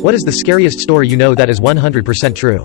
What is the scariest story you know that is 100% true?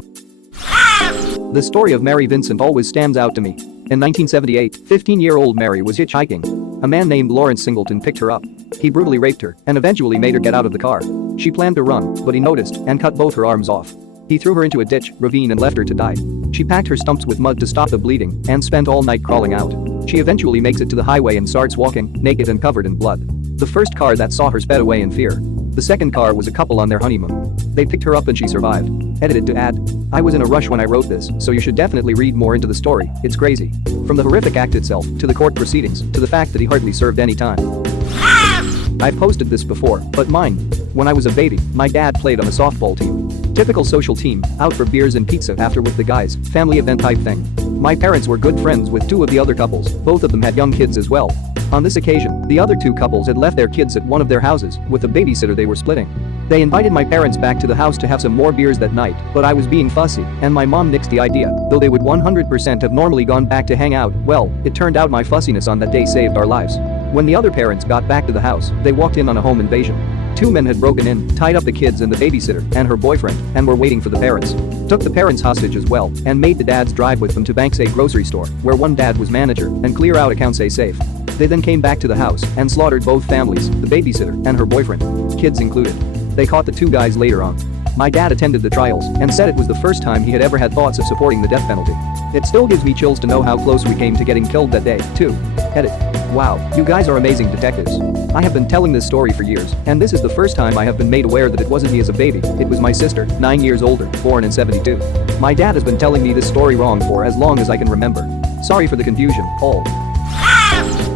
The story of Mary Vincent always stands out to me. In 1978, 15-year-old Mary was hitchhiking. A man named Lawrence Singleton picked her up. He brutally raped her and eventually made her get out of the car. She planned to run, but he noticed and cut both her arms off. He threw her into a ditch, ravine and left her to die. She packed her stumps with mud to stop the bleeding and spent all night crawling out. She eventually makes it to the highway and starts walking, naked and covered in blood. The first car that saw her sped away in fear. The second car was a couple on their honeymoon. They picked her up and she survived. Edited to add. I was in a rush when I wrote this, so you should definitely read more into the story. It's crazy. From the horrific act itself, to the court proceedings, to the fact that he hardly served any time. I've posted this before, but mine. When I was a baby, my dad played on a softball team. Typical social team, out for beers and pizza after with the guys, family event type thing. My parents were good friends with two of the other couples, both of them had young kids as well. On this occasion, the other two couples had left their kids at one of their houses, with a babysitter they were splitting. They invited my parents back to the house to have some more beers that night, but I was being fussy, and my mom nixed the idea, though they would 100% have normally gone back to hang out. Well, it turned out my fussiness on that day saved our lives. When the other parents got back to the house, they walked in on a home invasion. Two men had broken in, tied up the kids and the babysitter and her boyfriend, and were waiting for the parents. Took the parents hostage as well, and made the dads drive with them to Banksay grocery store, where one dad was manager, and clear out accounts safe. They then came back to the house and slaughtered both families, the babysitter and her boyfriend, kids included. They caught the two guys later on. My dad attended the trials and said it was the first time he had ever had thoughts of supporting the death penalty. It still gives me chills to know how close we came to getting killed that day, too. Edit. Wow, you guys are amazing detectives. I have been telling this story for years, and this is the first time I have been made aware that it wasn't me as a baby, it was my sister, 9 years older, born in '72. My dad has been telling me this story wrong for as long as I can remember. Sorry for the confusion, all.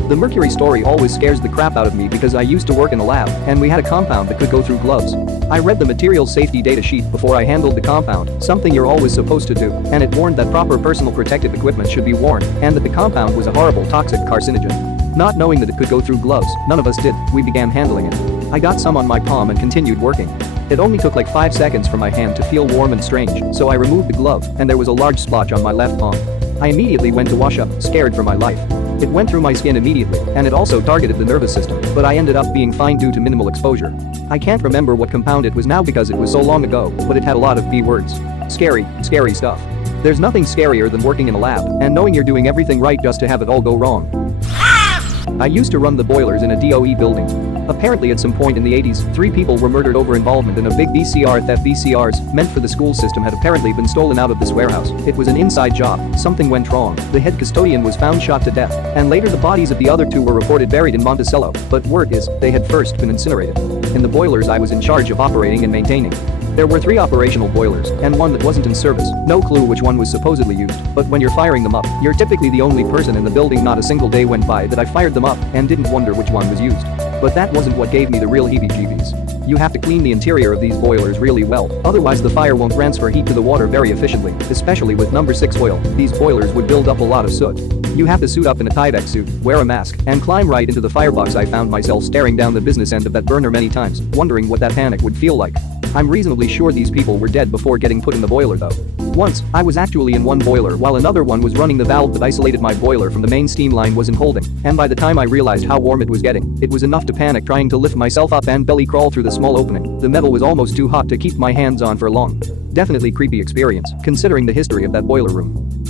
The mercury story always scares the crap out of me because I used to work in a lab, and we had a compound that could go through gloves. I read the materials safety data sheet before I handled the compound, something you're always supposed to do, and it warned that proper personal protective equipment should be worn, and that the compound was a horrible toxic carcinogen. Not knowing that it could go through gloves, none of us did, we began handling it. I got some on my palm and continued working. It only took like 5 seconds for my hand to feel warm and strange, so I removed the glove, and there was a large splotch on my left palm. I immediately went to wash up, scared for my life. It went through my skin immediately, and it also targeted the nervous system, but I ended up being fine due to minimal exposure. I can't remember what compound it was now because it was so long ago, but it had a lot of B words. Scary stuff. There's nothing scarier than working in a lab and knowing you're doing everything right just to have it all go wrong. I used to run the boilers in a DOE building. Apparently at some point in the 80s, 3 people were murdered over involvement in a big VCR theft. VCRs, meant for the school system, had apparently been stolen out of this warehouse. It was an inside job, something went wrong, the head custodian was found shot to death, and later the bodies of the other 2 were reported buried in Monticello, but word is, they had first been incinerated. In the boilers I was in charge of operating and maintaining. There were 3 operational boilers, and one that wasn't in service, no clue which one was supposedly used, but when you're firing them up, you're typically the only person in the building. Not a single day went by that I fired them up and didn't wonder which one was used. But that wasn't what gave me the real heebie-jeebies. You have to clean the interior of these boilers really well, otherwise the fire won't transfer heat to the water very efficiently, especially with number 6 oil. These boilers would build up a lot of soot. You have to suit up in a Tyvek suit, wear a mask, and climb right into the firebox. I found myself staring down the business end of that burner many times, wondering what that panic would feel like. I'm reasonably sure these people were dead before getting put in the boiler though. Once, I was actually in one boiler while another one was running. The valve that isolated my boiler from the main steam line wasn't holding, and by the time I realized how warm it was getting, it was enough to panic trying to lift myself up and belly crawl through the small opening. The metal was almost too hot to keep my hands on for long. Definitely creepy experience, considering the history of that boiler room.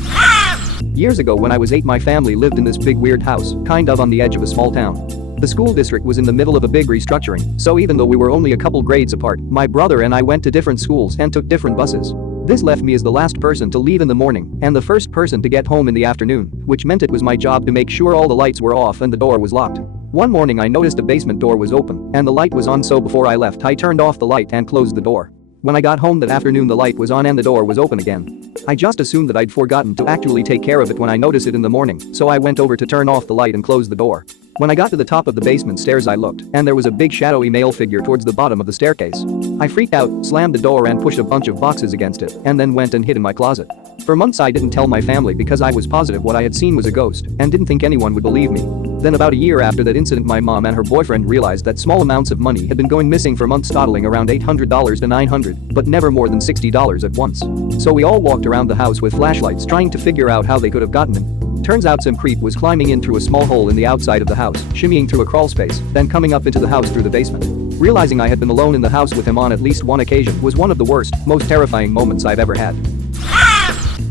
Years ago when I was 8, my family lived in this big weird house, kind of on the edge of a small town. The school district was in the middle of a big restructuring, so even though we were only a couple grades apart, my brother and I went to different schools and took different buses. This left me as the last person to leave in the morning and the first person to get home in the afternoon, which meant it was my job to make sure all the lights were off and the door was locked. One morning I noticed a basement door was open and the light was on, so before I left I turned off the light and closed the door. When I got home that afternoon the light was on and the door was open again. I just assumed that I'd forgotten to actually take care of it when I noticed it in the morning, so I went over to turn off the light and close the door. When I got to the top of the basement stairs I looked, and there was a big shadowy male figure towards the bottom of the staircase. I freaked out, slammed the door and pushed a bunch of boxes against it, and then went and hid in my closet. For months I didn't tell my family because I was positive what I had seen was a ghost, and didn't think anyone would believe me. Then about a year after that incident my mom and her boyfriend realized that small amounts of money had been going missing for months, totaling around $800 to $900, but never more than $60 at once. So we all walked around the house with flashlights trying to figure out how they could have gotten in. Turns out some creep was climbing in through a small hole in the outside of the house, shimmying through a crawl space, then coming up into the house through the basement. Realizing I had been alone in the house with him on at least one occasion was one of the worst, most terrifying moments I've ever had.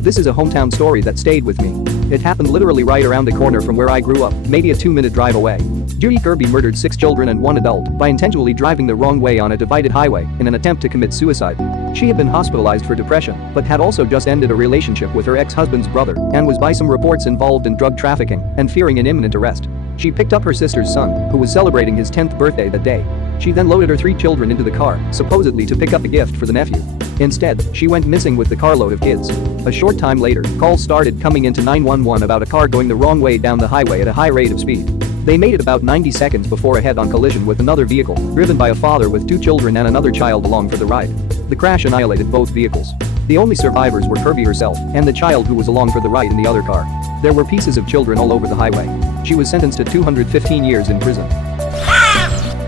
This is a hometown story that stayed with me. It happened literally right around the corner from where I grew up, maybe a 2-minute drive away. Judy Kirby murdered 6 children and 1 adult by intentionally driving the wrong way on a divided highway in an attempt to commit suicide. She had been hospitalized for depression, but had also just ended a relationship with her ex-husband's brother and was by some reports involved in drug trafficking and fearing an imminent arrest. She picked up her sister's son, who was celebrating his 10th birthday that day. She then loaded her 3 children into the car, supposedly to pick up a gift for the nephew. Instead, she went missing with the carload of kids. A short time later, calls started coming into 911 about a car going the wrong way down the highway at a high rate of speed. They made it about 90 seconds before a head-on collision with another vehicle, driven by a father with 2 children and another child along for the ride. The crash annihilated both vehicles. The only survivors were Kirby herself and the child who was along for the ride in the other car. There were pieces of children all over the highway. She was sentenced to 215 years in prison.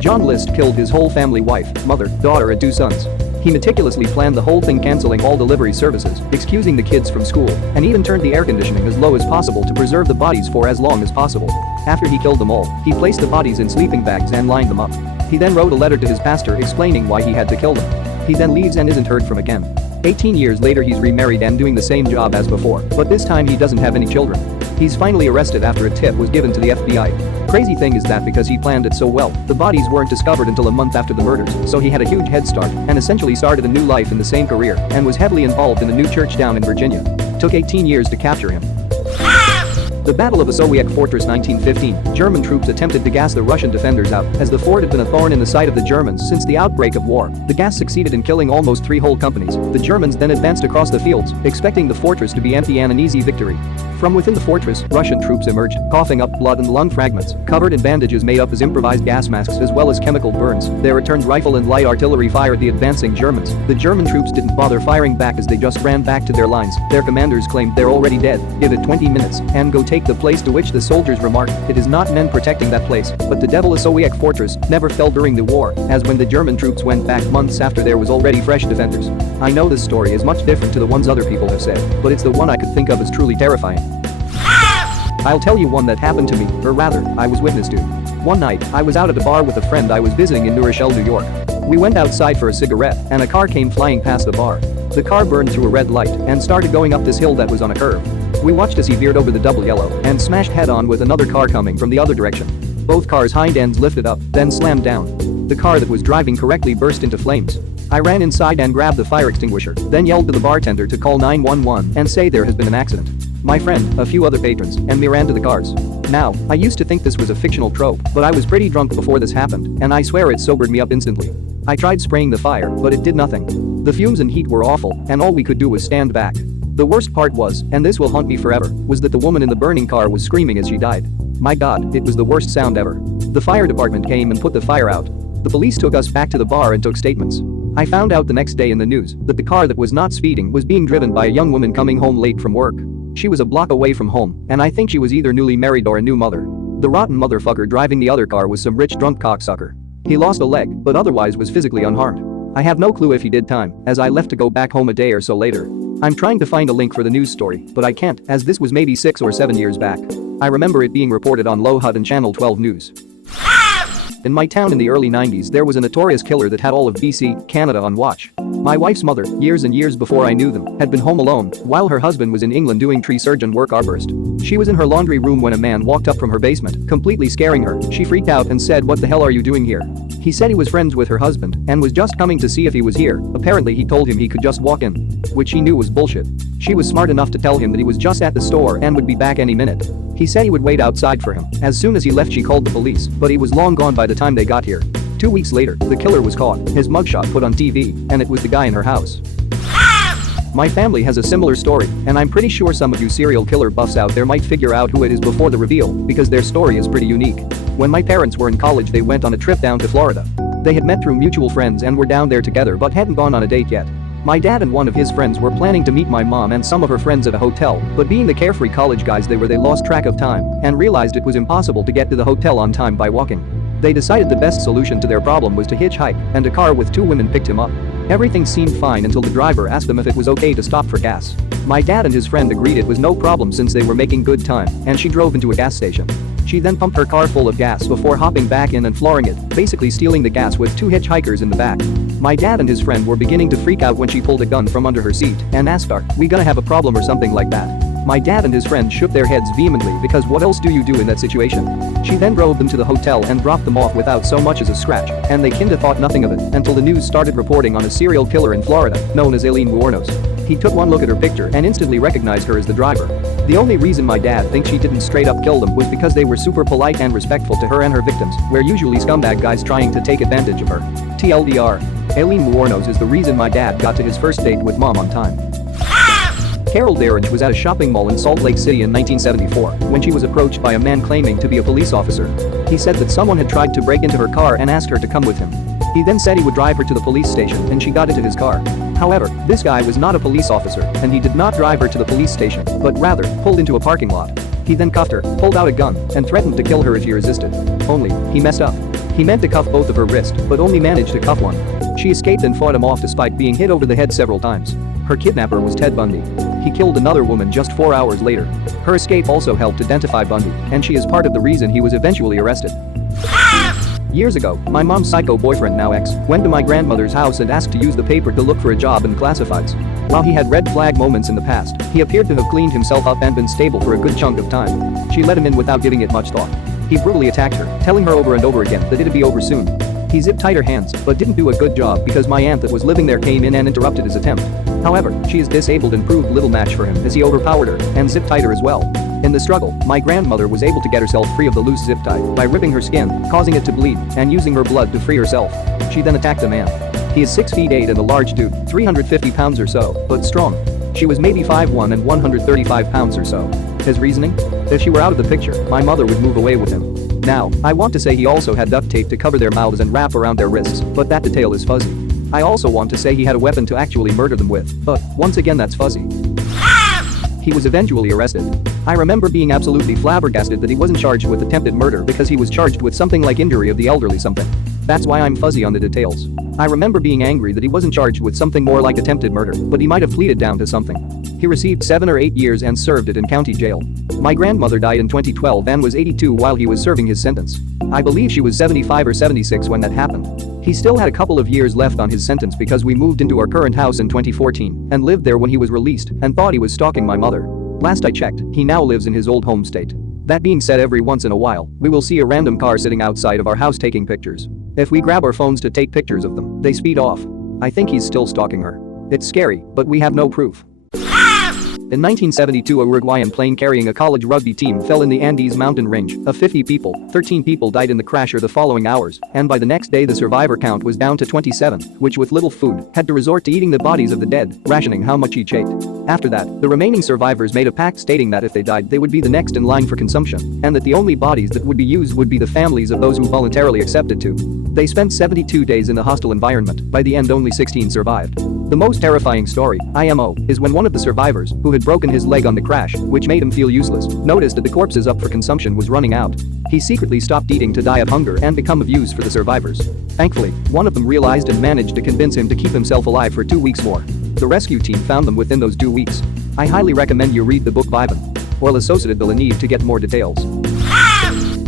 John List killed his whole family, wife, mother, daughter and 2 sons. He meticulously planned the whole thing, canceling all delivery services, excusing the kids from school, and even turned the air conditioning as low as possible to preserve the bodies for as long as possible. After he killed them all, he placed the bodies in sleeping bags and lined them up. He then wrote a letter to his pastor explaining why he had to kill them. He then leaves and isn't heard from again. 18 years later he's remarried and doing the same job as before, but this time he doesn't have any children. He's finally arrested after a tip was given to the FBI. Crazy thing is that because he planned it so well, the bodies weren't discovered until a month after the murders, so he had a huge head start and essentially started a new life in the same career and was heavily involved in a new church down in Virginia. Took 18 years to capture him. The Battle of Osowiec Fortress 1915, German troops attempted to gas the Russian defenders out, as the fort had been a thorn in the side of the Germans since the outbreak of war. The gas succeeded in killing almost 3 whole companies. The Germans then advanced across the fields, expecting the fortress to be empty and an easy victory. From within the fortress, Russian troops emerged, coughing up blood and lung fragments, covered in bandages made up as improvised gas masks as well as chemical burns. They returned rifle and light artillery fire at the advancing Germans. The German troops didn't bother firing back as they just ran back to their lines. Their commanders claimed they're already dead, give it 20 minutes, and go take the place, to which the soldiers remarked, it is not men protecting that place, but the devil. Osowiec Fortress never fell during the war, as when the German troops went back months after there was already fresh defenders. I know this story is much different to the ones other people have said, but it's the one I could think of as truly terrifying. I'll tell you one that happened to me, or rather, I was witness to. One night, I was out at a bar with a friend I was visiting in New Rochelle, New York. We went outside for a cigarette, and a car came flying past the bar. The car burned through a red light and started going up this hill that was on a curve. We watched as he veered over the double yellow and smashed head-on with another car coming from the other direction. Both cars' hind ends lifted up, then slammed down. The car that was driving correctly burst into flames. I ran inside and grabbed the fire extinguisher, then yelled to the bartender to call 911 and say there has been an accident. My friend, a few other patrons, and me ran to the cars. Now, I used to think this was a fictional trope, but I was pretty drunk before this happened, and I swear it sobered me up instantly. I tried spraying the fire, but it did nothing. The fumes and heat were awful, and all we could do was stand back. The worst part was, and this will haunt me forever, was that the woman in the burning car was screaming as she died. My God, it was the worst sound ever. The fire department came and put the fire out. The police took us back to the bar and took statements. I found out the next day in the news that the car that was not speeding was being driven by a young woman coming home late from work. She was a block away from home, and I think she was either newly married or a new mother. The rotten motherfucker driving the other car was some rich drunk cocksucker. He lost a leg, but otherwise was physically unharmed. I have no clue if he did time, as I left to go back home a day or so later. I'm trying to find a link for the news story, but I can't, as this was maybe 6 or 7 years back. I remember it being reported on Low HUD and Channel 12 News. In my town in the early 90s there was a notorious killer that had all of BC, Canada on watch. My wife's mother, years and years before I knew them, had been home alone while her husband was in England doing tree surgeon work arborist. She was in her laundry room when a man walked up from her basement, completely scaring her. She freaked out and said, "What the hell are you doing here?" He said he was friends with her husband and was just coming to see if he was here. Apparently he told him he could just walk in, which she knew was bullshit. She was smart enough to tell him that he was just at the store and would be back any minute. He said he would wait outside for him. As soon as he left she called the police, but he was long gone by the time they got here. 2 weeks later, the killer was caught, his mugshot put on TV, and it was the guy in her house. My family has a similar story, and I'm pretty sure some of you serial killer buffs out there might figure out who it is before the reveal, because their story is pretty unique. When my parents were in college they went on a trip down to Florida. They had met through mutual friends and were down there together but hadn't gone on a date yet. My dad and one of his friends were planning to meet my mom and some of her friends at a hotel, but being the carefree college guys they lost track of time and realized it was impossible to get to the hotel on time by walking. They decided the best solution to their problem was to hitchhike, and a car with 2 women picked him up. Everything seemed fine until the driver asked them if it was okay to stop for gas. My dad and his friend agreed it was no problem since they were making good time, and she drove into a gas station. She then pumped her car full of gas before hopping back in and flooring it, basically stealing the gas with 2 hitchhikers in the back. My dad and his friend were beginning to freak out when she pulled a gun from under her seat and asked, "Are we gonna have a problem or something like that?" My dad and his friend shook their heads vehemently because what else do you do in that situation? She then drove them to the hotel and dropped them off without so much as a scratch, and they kinda thought nothing of it until the news started reporting on a serial killer in Florida known as Aileen Wuornos. He took one look at her picture and instantly recognized her as the driver. The only reason my dad thinks she didn't straight up kill them was because they were super polite and respectful to her and her victims, were usually scumbag guys trying to take advantage of her. TLDR. Aileen Wuornos is the reason my dad got to his first date with mom on time. Carol Darrage was at a shopping mall in Salt Lake City in 1974 when she was approached by a man claiming to be a police officer. He said that someone had tried to break into her car and asked her to come with him. He then said he would drive her to the police station and she got into his car. However, this guy was not a police officer and he did not drive her to the police station, but rather pulled into a parking lot. He then cuffed her, pulled out a gun, and threatened to kill her if she resisted. Only, he messed up. He meant to cuff both of her wrists, but only managed to cuff one. She escaped and fought him off despite being hit over the head several times. Her kidnapper was Ted Bundy. He killed another woman just 4 hours later. Her escape also helped identify Bundy, and she is part of the reason he was eventually arrested. Years ago, my mom's psycho boyfriend, now ex, went to my grandmother's house and asked to use the paper to look for a job in classifieds. While he had red flag moments in the past, he appeared to have cleaned himself up and been stable for a good chunk of time. She let him in without giving it much thought. He brutally attacked her, telling her over and over again that it'd be over soon. He zipped tight her hands, but didn't do a good job because my aunt that was living there came in and interrupted his attempt. However, she is disabled and proved little match for him as he overpowered her and zipped tight her as well. In the struggle, my grandmother was able to get herself free of the loose zip tie by ripping her skin, causing it to bleed, and using her blood to free herself. She then attacked the man. He is 6 feet 8 and a large dude, 350 pounds or so, but strong. She was maybe 5'1" and 135 pounds or so. His reasoning? If she were out of the picture, my mother would move away with him. Now, I want to say he also had duct tape to cover their mouths and wrap around their wrists, but that detail is fuzzy. I also want to say he had a weapon to actually murder them with, but once again that's fuzzy. He was eventually arrested. I remember being absolutely flabbergasted that he wasn't charged with attempted murder because he was charged with something like injury of the elderly something. That's why I'm fuzzy on the details. I remember being angry that he wasn't charged with something more like attempted murder, but he might have pleaded down to something. He received 7 or 8 years and served it in county jail. My grandmother died in 2012 and was 82 while he was serving his sentence. I believe she was 75 or 76 when that happened. He still had a couple of years left on his sentence because we moved into our current house in 2014 and lived there when he was released and thought he was stalking my mother. Last I checked, he now lives in his old home state. That being said, every once in a while, we will see a random car sitting outside of our house taking pictures. If we grab our phones to take pictures of them, they speed off. I think he's still stalking her. It's scary, but we have no proof. In 1972, a Uruguayan plane carrying a college rugby team fell in the Andes mountain range. Of 50 people, 13 people died in the crash or the following hours, and by the next day the survivor count was down to 27, which with little food, had to resort to eating the bodies of the dead, rationing how much each ate. After that, the remaining survivors made a pact stating that if they died they would be the next in line for consumption, and that the only bodies that would be used would be the families of those who voluntarily accepted to. They spent 72 days in the hostile environment. By the end only 16 survived. The most terrifying story, IMO, is when one of the survivors, who had broken his leg on the crash, which made him feel useless, noticed that the corpses up for consumption was running out. He secretly stopped eating to die of hunger and become of use for the survivors. Thankfully, one of them realized and managed to convince him to keep himself alive for 2 weeks more. The rescue team found them within those 2 weeks. I highly recommend you read the book Viven. Or L'Associated de la Neve to get more details.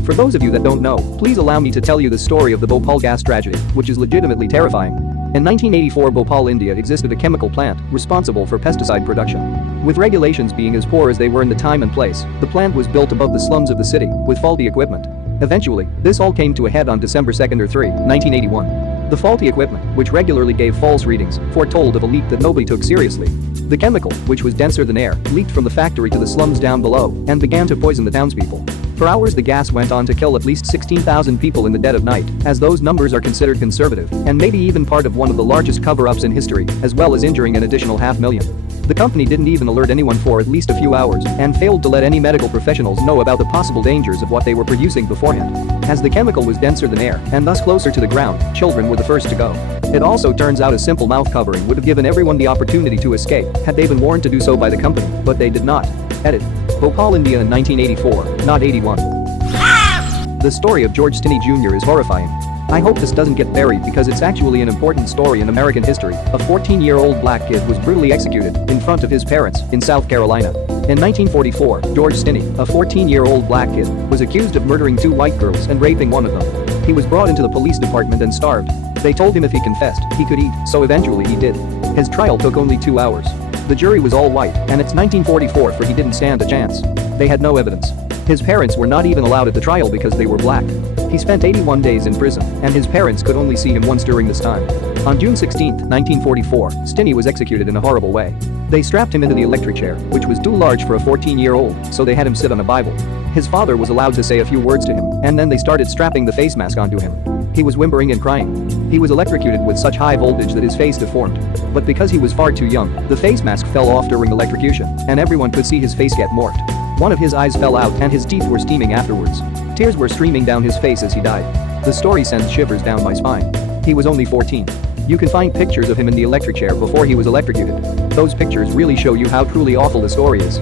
For those of you that don't know, please allow me to tell you the story of the Bhopal gas tragedy, which is legitimately terrifying. In 1984, Bhopal, India existed a chemical plant responsible for pesticide production. With regulations being as poor as they were in the time and place, the plant was built above the slums of the city with faulty equipment. Eventually, this all came to a head on December 2 or 3, 1981. The faulty equipment, which regularly gave false readings, foretold of a leak that nobody took seriously. The chemical, which was denser than air, leaked from the factory to the slums down below and began to poison the townspeople. For hours the gas went on to kill at least 16,000 people in the dead of night, as those numbers are considered conservative and maybe even part of one of the largest cover-ups in history, as well as injuring an additional 500,000. The company didn't even alert anyone for at least a few hours and failed to let any medical professionals know about the possible dangers of what they were producing beforehand. As the chemical was denser than air and thus closer to the ground, children were the first to go. It also turns out a simple mouth covering would have given everyone the opportunity to escape had they been warned to do so by the company, but they did not. Edit. Bhopal, India in 1984, not 81. The story of George Stinney Jr. is horrifying. I hope this doesn't get buried because it's actually an important story in American history. A 14-year-old black kid was brutally executed in front of his parents in South Carolina. In 1944, George Stinney, a 14-year-old black kid, was accused of murdering 2 white girls and raping one of them. He was brought into the police department and starved. They told him if he confessed, he could eat, so eventually he did. His trial took only 2 hours. The jury was all white, and it's 1944 for he didn't stand a chance. They had no evidence. His parents were not even allowed at the trial because they were black. He spent 81 days in prison, and his parents could only see him once during this time. On June 16, 1944, Stinney was executed in a horrible way. They strapped him into the electric chair, which was too large for a 14-year-old, so they had him sit on a Bible. His father was allowed to say a few words to him, and then they started strapping the face mask onto him. He was whimpering and crying. He was electrocuted with such high voltage that his face deformed. But because he was far too young, the face mask fell off during electrocution, and everyone could see his face get morphed. One of his eyes fell out and his teeth were steaming afterwards. Tears were streaming down his face as he died. The story sends shivers down my spine. He was only 14. You can find pictures of him in the electric chair before he was electrocuted. Those pictures really show you how truly awful the story is.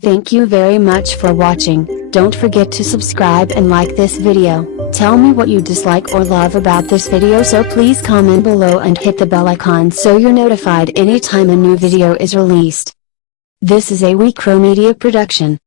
Thank you very much for watching. Don't forget to subscribe and like this video. Tell me what you dislike or love about this video, so please comment below and hit the bell icon so you're notified anytime a new video is released. This is a WeCrow Media production.